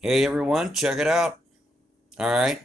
Hey everyone, check it out. All right,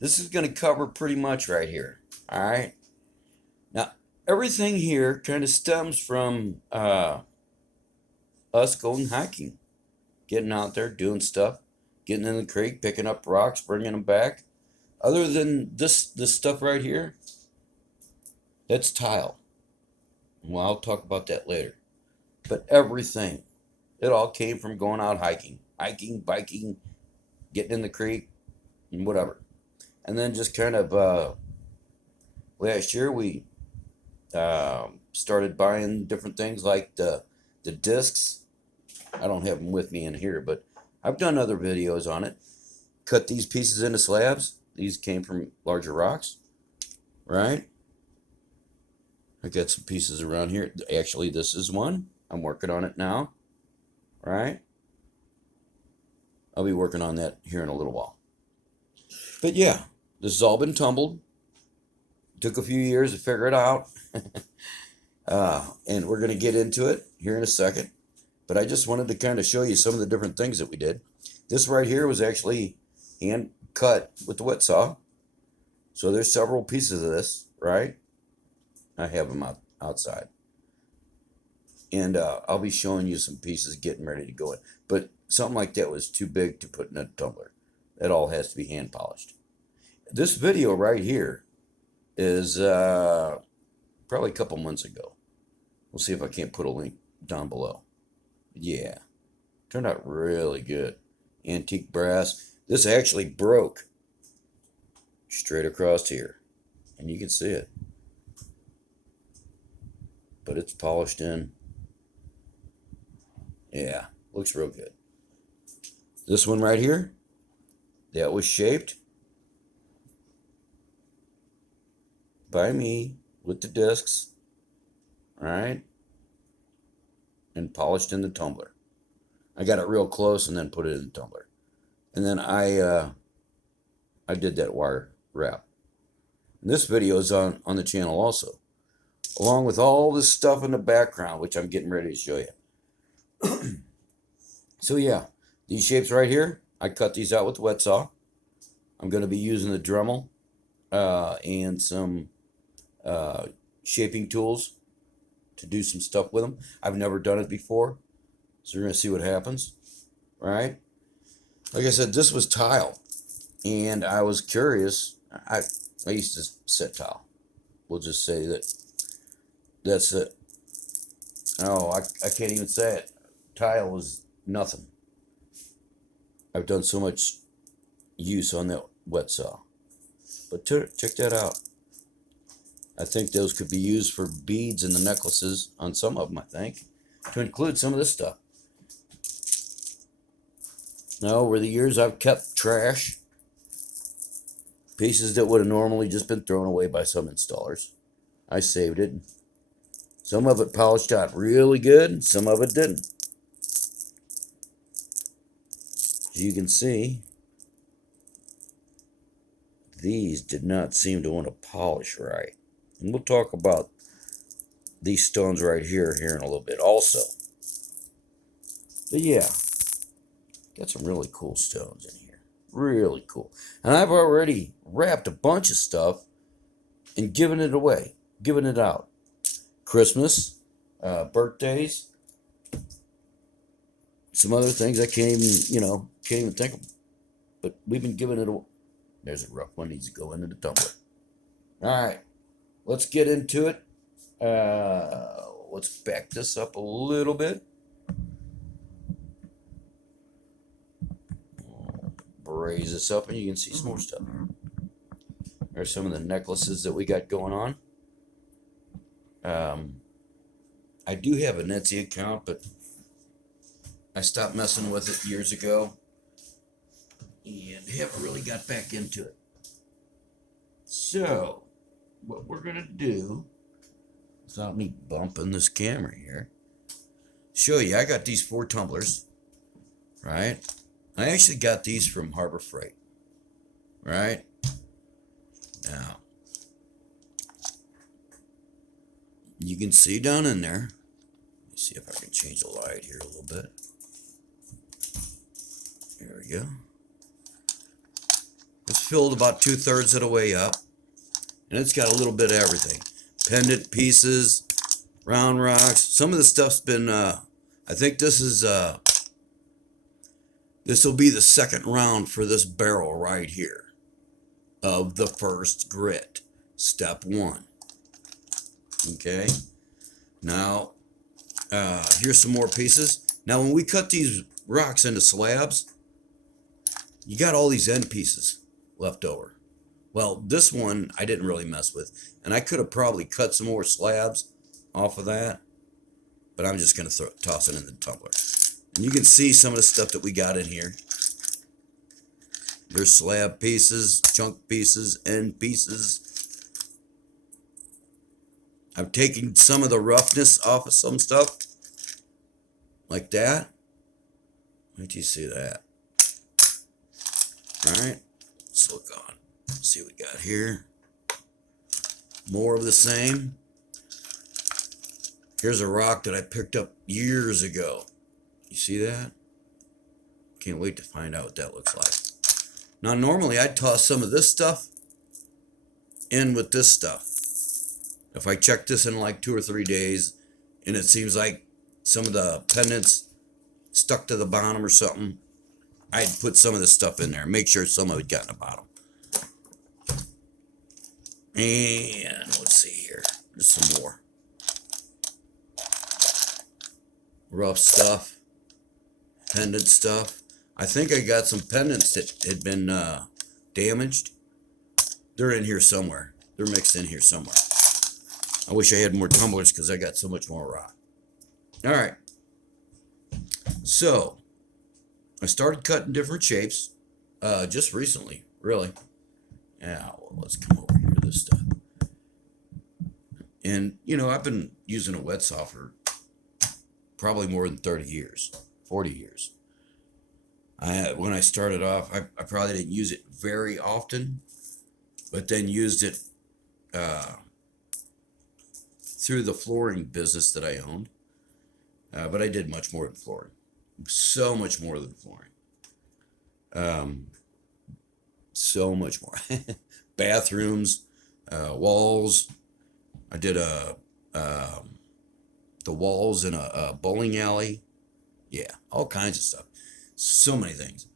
this is going to cover pretty much right here. All right, now everything here kind of stems from us going hiking, getting out there, doing stuff, getting in the creek, picking up rocks, bringing them back. Other than this stuff right here, that's tile. Well, I'll talk about that later. But everything, it all came from going out hiking, biking, getting in the creek, and whatever. And then just kind of last year we started buying different things like the discs. I don't have them with me in here, but I've done other videos on it. Cut these pieces into slabs. These came from larger rocks, right? I got some pieces around here. Actually, this is one. I'm working on it now, right? I'll be working on that here in a little while. But yeah, this has all been tumbled. Took a few years to figure it out. And we're going to get into it here in a second. But I just wanted to kind of show you some of the different things that we did. This right here was actually hand cut with the wet saw. So there's several pieces of this, right? I have them outside. And I'll be showing you some pieces getting ready to go in. But something like that was too big to put in a tumbler. That all has to be hand polished. This video right here is probably a couple months ago. We'll see if I can't put a link down below. Yeah, turned out really good. Antique brass. This actually broke straight across here, and you can see it. But it's polished in. Yeah, looks real good. This one right here, that was shaped by me with the discs, all right, and polished in the tumbler. I got it real close and then put it in the tumbler. And then I did that wire wrap. And this video is on the channel also, along with all this stuff in the background, which I'm getting ready to show you. So yeah, these shapes right here, I cut these out with the wet saw. I'm going to be using the Dremel and some shaping tools to do some stuff with them. I've never done it before, so we're going to see what happens, right? Like I said, this was tile, and I was curious. I used to set tile. We'll just say that's it. Oh, I can't even say it. Tile was nothing. I've done so much use on that wet saw. But check that out. I think those could be used for beads in the necklaces on some of them, I think, to include some of this stuff. Now, over the years, I've kept trash, pieces that would have normally just been thrown away by some installers. I saved it. Some of it polished out really good, some of it didn't. As you can see, these did not seem to want to polish right. And we'll talk about these stones right here in a little bit also. But yeah, got some really cool stones in here. Really cool. And I've already wrapped a bunch of stuff and given it away, given it out. Christmas, birthdays, some other things I can't even think of. But we've been giving it away. There's a rough one, needs to go into the tumbler. All right, let's get into it. Let's back this up a little bit. Raise this up and you can see some more stuff. There's some of the necklaces that we got going on. I do have an Etsy account, but I stopped messing with it years ago and haven't really got back into it. So, what we're going to do, without me bumping this camera here, show you, I got these 4 tumblers, right? I actually got these from Harbor Freight, right? Now, you can see down in there, let's see if I can change the light here a little bit. There we go. It's filled about 2/3 of the way up. And it's got a little bit of everything. Pendant pieces, round rocks. Some of the stuff's been, I think this will be the second round for this barrel right here of the first grit, step 1. Okay. Now, here's some more pieces. Now, when we cut these rocks into slabs, you got all these end pieces left over. Well, this one I didn't really mess with, and I could have probably cut some more slabs off of that, but I'm just going to toss it in the tumbler. And you can see some of the stuff that we got in here. There's slab pieces, chunk pieces, end pieces. I'm taking some of the roughness off of some stuff, like that. Wait till you see that. All right, let's look on. See what we got here. More of the same. Here's a rock that I picked up years ago. You see that? Can't wait to find out what that looks like. Now, normally I'd toss some of this stuff in with this stuff. If I check this in like 2 or 3 days and it seems like some of the pendants stuck to the bottom or something, I'd put some of this stuff in there. Make sure some of it got in the bottom. And let's see here. There's some more. Rough stuff. Pendant stuff. I think I got some pendants that had been damaged. They're in here somewhere. They're mixed in here somewhere. I wish I had more tumblers because I got so much more rock. Alright. So, I started cutting different shapes just recently, really. Yeah, well, let's come over here to this stuff. And, you know, I've been using a wet saw for probably more than 30 years, 40 years. When I started off, I probably didn't use it very often, but then used it through the flooring business that I owned. But I did much more than flooring. So much more than flooring. So much more. Bathrooms, walls. I did the walls in a bowling alley. Yeah, all kinds of stuff. So many things.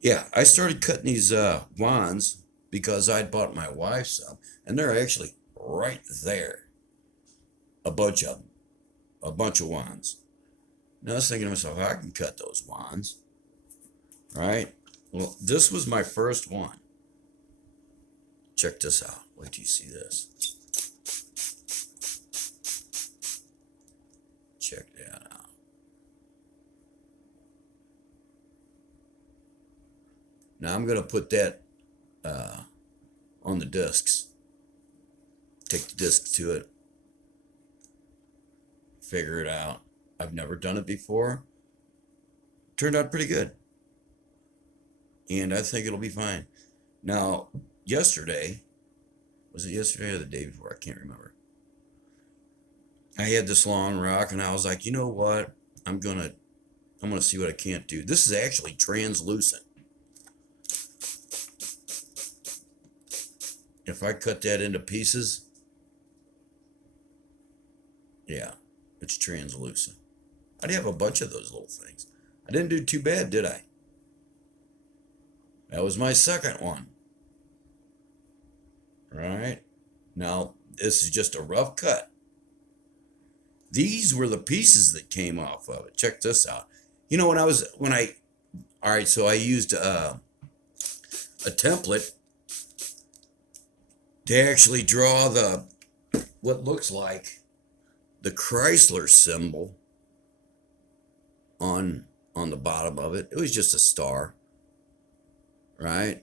Yeah, I started cutting these wands because I'd bought my wife some, and they're actually right there. A bunch of them. A bunch of wands. Now I was thinking to myself, I can cut those wands. Right? Well, this was my first one. Check this out. Wait till you see this. Check that out. Now I'm going to put that on the discs. Take the discs to it. Figure it out. I've never done it before. Turned out pretty good. And I think it'll be fine. Now, yesterday, was it yesterday or the day before? I can't remember. I had this long rock and I was like, you know what? I'm gonna see what I can't do. This is actually translucent. If I cut that into pieces, yeah, it's translucent. I'd have a bunch of those little things. I didn't do too bad, did I? That was my second one. Right? Now, this is just a rough cut. These were the pieces that came off of it. Check this out. You know, all right, so I used a template to actually draw what looks like the Chrysler symbol on the bottom of it. It was just a star, right?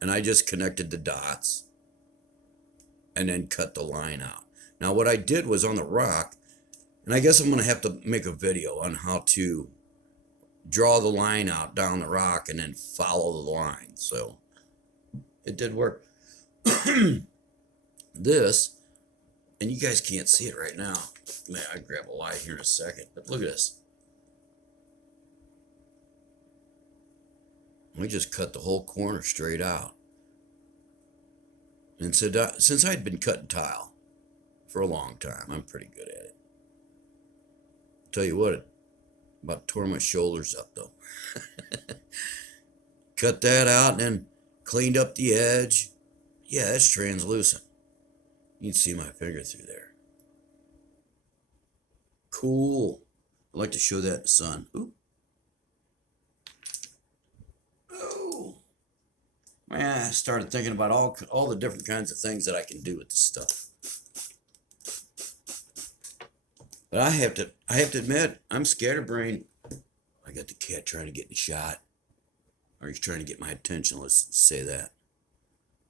And I just connected the dots and then cut the line out. Now what I did was on the rock, and I guess I'm going to have to make a video on how to draw the line out down the rock and then follow the line. So it did work. This, and you guys can't see it right now. Man, I'll grab a light here in a second, but look at this. I just cut the whole corner straight out. And so, since I'd been cutting tile for a long time, I'm pretty good at it. Tell you what, it about tore my shoulders up though. Cut that out and then cleaned up the edge. Yeah, that's translucent. You can see my finger through there. Cool. I like to show that in the sun. Ooh. Oh. Man, I started thinking about all the different kinds of things that I can do with this stuff. But I have to admit, I'm scatterbrained. I got the cat trying to get me shot. Or he's trying to get my attention, let's say that.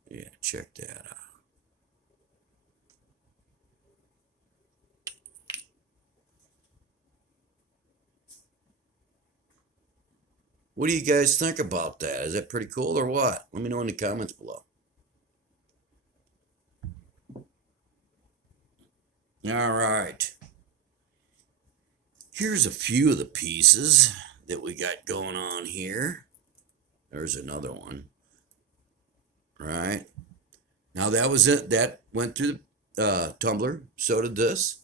Yeah, check that out. What do you guys think about that? Is that pretty cool or what? Let me know in the comments below. All right. Here's a few of the pieces that we got going on here. There's another one. Right. Now that was it. That went through the tumbler. So did this.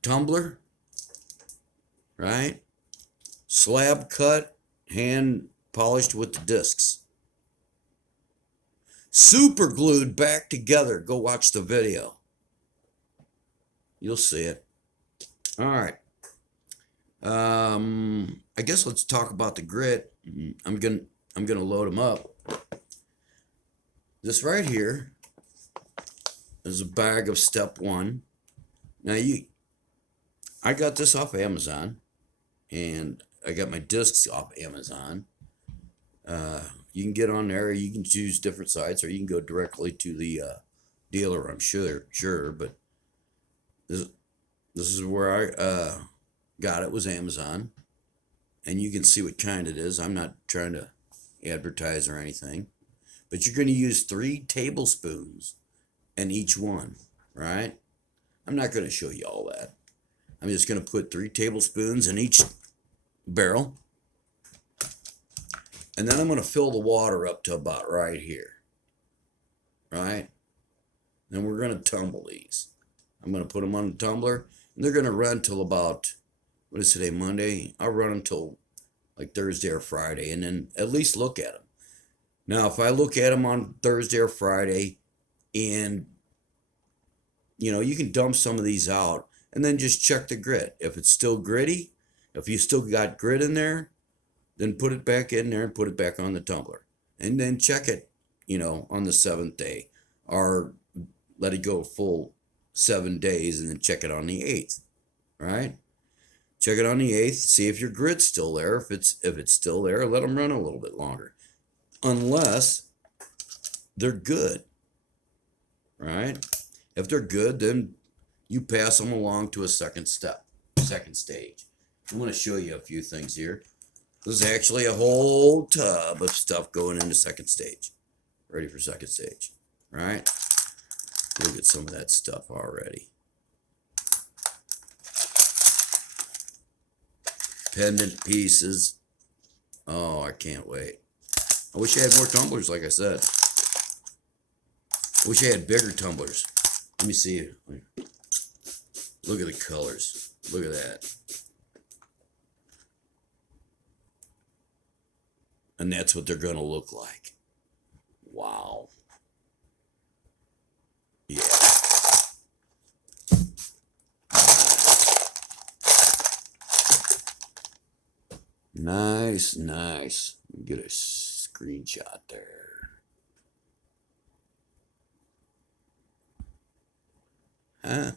Tumbler. Right. Slab cut, hand polished with the discs. Super glued back together. Go watch the video. You'll see it. All right. I guess let's talk about the grit. I'm gonna load them up. This right here is a bag of step 1. Now I got this off Amazon, and I got my discs off Amazon. You can get on there. You can choose different sites, or you can go directly to the dealer. I'm sure, but this is where I got it. Was Amazon, and you can see what kind it is. I'm not trying to advertise or anything, but you're going to use 3 tablespoons in each one, right? I'm not going to show you all that. I'm just going to put 3 tablespoons in each barrel, and then I'm going to fill the water up to about right here, right? Then we're going to tumble these. I'm going to put them on the tumbler, and they're going to run till about, what is today, Monday? I'll run them till like Thursday or Friday, and then at least look at them. Now, if I look at them on Thursday or Friday, and, you know, you can dump some of these out, and then just check the grit. If it's still gritty, if you still got grit in there, then put it back in there and put it back on the tumbler. And then check it, you know, on the 7th day, or let it go full 7 days and then check it on the 8th, right? Check it on the 8th, see if your grit's still there. If it's still there, let them run a little bit longer. Unless they're good, right? If they're good, then you pass them along to a second stage. I'm going to show you a few things here. This is actually a whole tub of stuff going into second stage. Ready for second stage, right? Look at some of that stuff already. Pendant pieces. Oh, I can't wait. I wish I had more tumblers, like I said. I wish I had bigger tumblers. Let me see. Look at the colors. Look at that. And that's what they're going to look like. Wow. Yeah. Nice, nice. Get a screenshot there. Huh?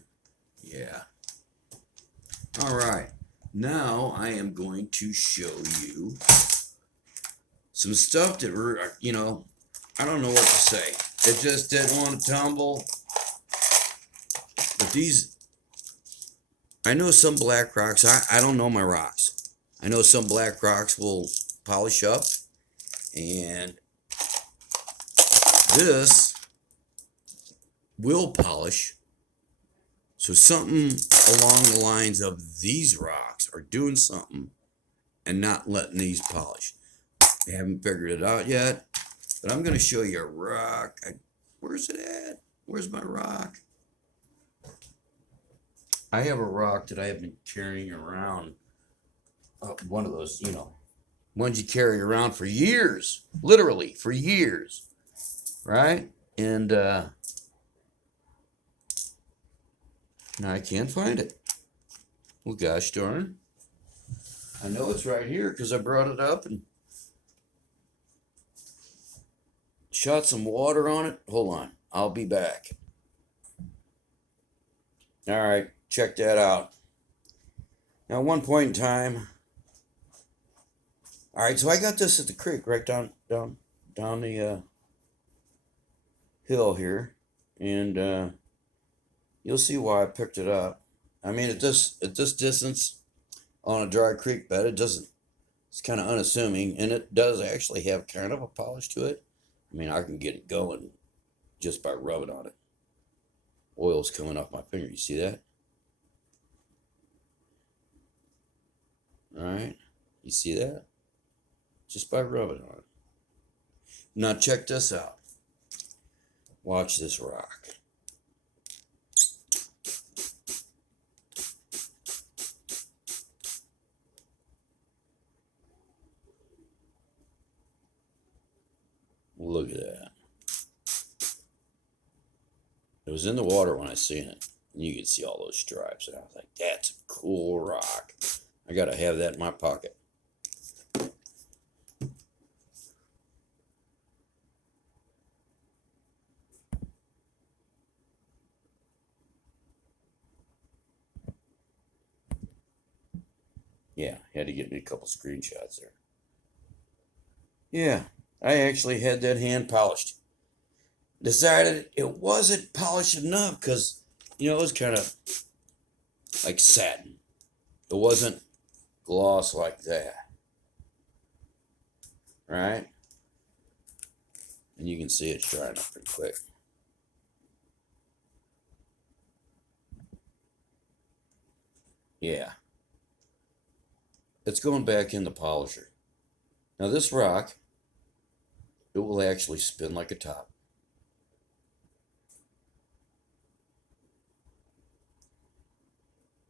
Yeah. All right. Now I am going to show you some stuff that, you know, I don't know what to say. It just didn't want to tumble. But these, I know some black rocks, I don't know my rocks. I know some black rocks will polish up, and this will polish. So something along the lines of these rocks are doing something and not letting these polish. I haven't figured it out yet, but I'm going to show you a rock. Where's it at? Where's my rock? I have a rock that I have been carrying around. One of those, ones you carry around for years, literally for years, right? And now I can't find it. Well, gosh darn. I know it's right here because I brought it up and shot some water on it. Hold on. I'll be back. All right. Check that out. Now, at one point in time, all right, so I got this at the creek right down the hill here, and you'll see why I picked it up. I mean, at this distance on a dry creek bed, it's kind of unassuming, and it does actually have kind of a polish to it. I mean, I can get it going just by rubbing on it. Oil's coming off my finger. You see that? All right, you see that? Just by rubbing on it. Now check this out. Watch this rock. Look at that. It was in the water when I seen it. And you could see all those stripes. And I was like, that's a cool rock. I got to have that in my pocket. Yeah, had to get me a couple screenshots there. Yeah, I actually had that hand polished. Decided it wasn't polished enough because, it was kind of like satin. It wasn't gloss like that. Right? And you can see it's drying up pretty quick. Yeah. It's going back in the polisher. Now this rock, it will actually spin like a top.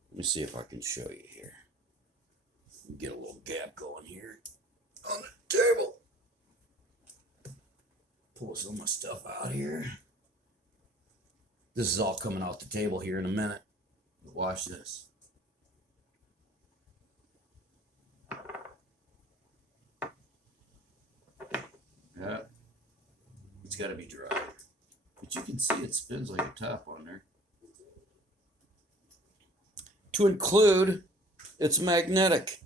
Let me see if I can show you here. Get a little gap going here on the table. Pull some of my stuff out here. This is all coming off the table here in a minute. Watch this. Yeah, it's got to be dry. But you can see it spins like a top on there. To include, it's magnetic.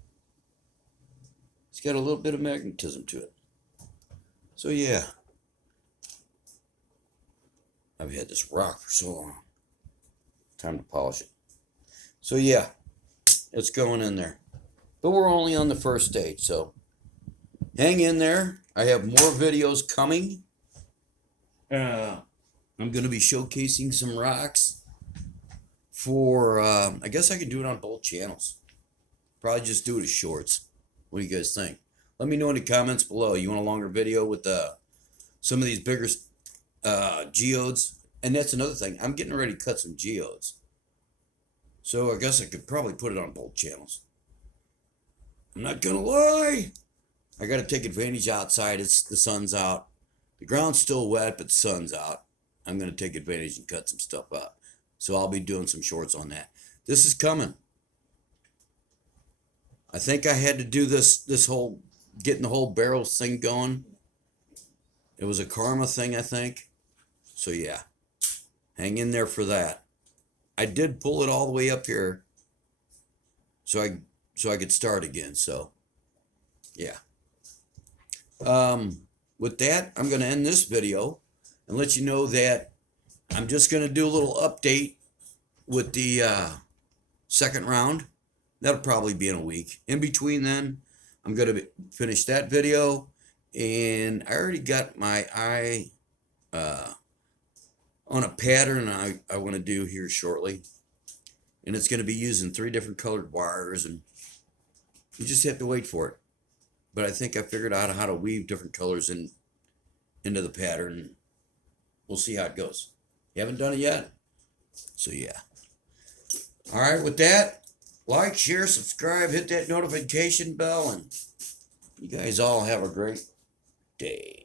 It's got a little bit of magnetism to it. So yeah, I've had this rock for so long. Time to polish it. So yeah, it's going in there. But we're only on the first stage, so hang in there. I have more videos coming. I'm going to be showcasing some rocks for, I guess I could do it on both channels. Probably just do it as shorts. What do you guys think? Let me know in the comments below. You want a longer video with some of these bigger geodes? And that's another thing. I'm getting ready to cut some geodes. So I guess I could probably put it on both channels. I'm not going to lie. I got to take advantage outside. The sun's out. The ground's still wet, but the sun's out. I'm going to take advantage and cut some stuff up. So I'll be doing some shorts on that. This is coming. I think I had to do this whole, getting the whole barrel thing going. It was a karma thing, I think. So yeah, hang in there for that. I did pull it all the way up here so I could start again. So yeah. With that, I'm going to end this video and let you know that I'm just going to do a little update with the second round. That'll probably be in a week. In between then, I'm going to finish that video, and I already got my eye on a pattern I want to do here shortly, and it's going to be using 3 different colored wires and You just have to wait for it. But I think I figured out how to weave different colors into the pattern. We'll see how it goes. You haven't done it yet? So yeah. All right, with that, like, share, subscribe, hit that notification bell, and you guys all have a great day.